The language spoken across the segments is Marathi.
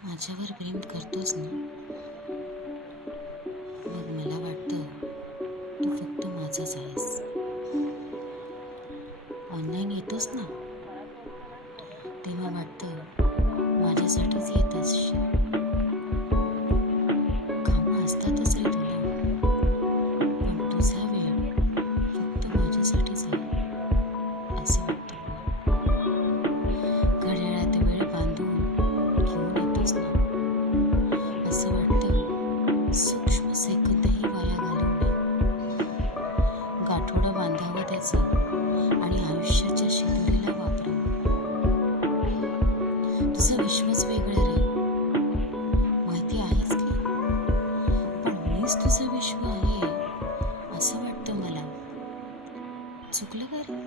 माझ्यावर प्रेम करतोस ना? मग मला वाटतं तू फक्त माझाच आहेस. ऑनलाईन येतोस ना, तेव्हा वाटतं माझ्यासाठीच येत असशील. कामं असतातच रे तुला, पण तुझा वेळ फक्त माझ्यासाठीच आहे असं वाटतं मला. घड्याळात वेळ बांधून घेऊन येतोस ना, असं वाटतं सूक्ष्म सेकंदही वाया घालवू नये. गाठोडं बांधावं त्याचं आणि आयुष्याच्या शिदोरीला वापरावं. तुझं विश्वच वेगळं रे, माहिती आहेच की, पण मीच तुझं विश्व आहे असं वाटतं मला. चुकलं का रे?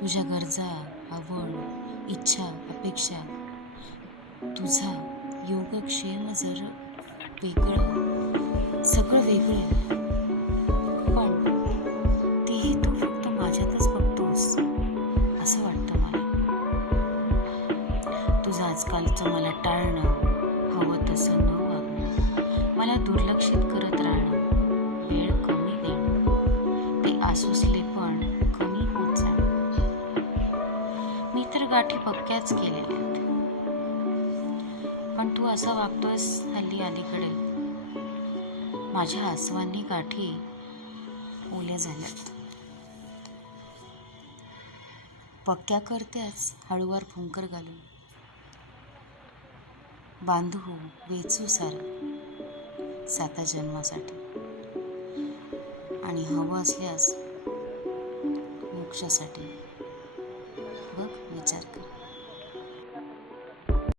तुझ्या गरजा, आवड, इच्छा, अपेक्षा, तुझा योगक्षेम जर वेगळं, सगळं वेगळं, पण तेही तू फक्त माझ्यातच बघतोस असं वाटतं मला. तुझं आजकालचं मला टाळणं, हवं तसं न वागणं, मला दुर्लक्षित करत राहणं, वेळ कमी देणं, ते आसुसले पण कमी होत जाणं. मी तर गाठी पक्क्याच केलेल्या आहेत, पण तू असा वागतोयस हल्ली अलीकडे. माझ्या आसवांनी गाठी ओल्या झाल्यात. पक्क्या करतेच हळूवार फुंकर घालून. बांधू वेचू सारं 7 जन्मासाठी, आणि हवं असल्यास मोक्षासाठी. बघ, विचार कर.